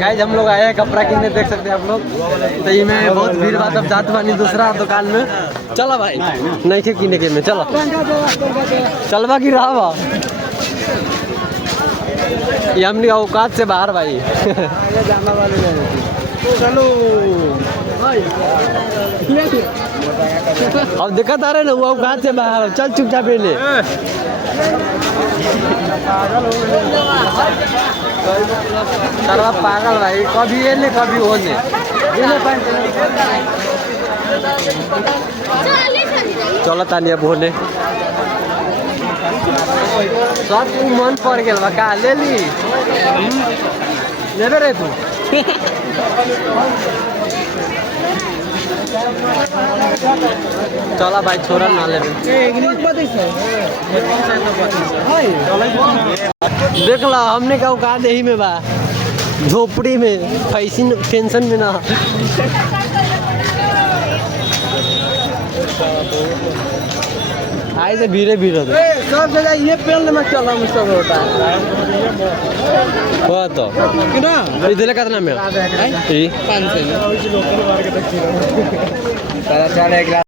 Guys हम लोग आए हैं कपड़ा किनने, देख सकते हैं आप लोग। तो ये में बहुत भीड़ बात अब जात बानी दूसरा दुकान में। चला भाई नहीं के किने के में चलो चलवा की रहा बा ये हमने औकात से बाहर भाई। चलो अब दिक्कत आ रहे ना वो औकात से बाहर, चल चुपचाप ले। पागल भाई, कभी ये नहीं कभी वो नहीं। चलो तानिया बोले सब मन पड़ गया बा का ले ली लेबे रे तू। चला भाई छोरा ना ले देख ला हमने का औकात यही में बा, झोपड़ी में पैसी टेंशन में ना। आए थे भीड़े भीड़ सब जगह ये पेड़ में चला सब होता है वो तो इधर कितना में 500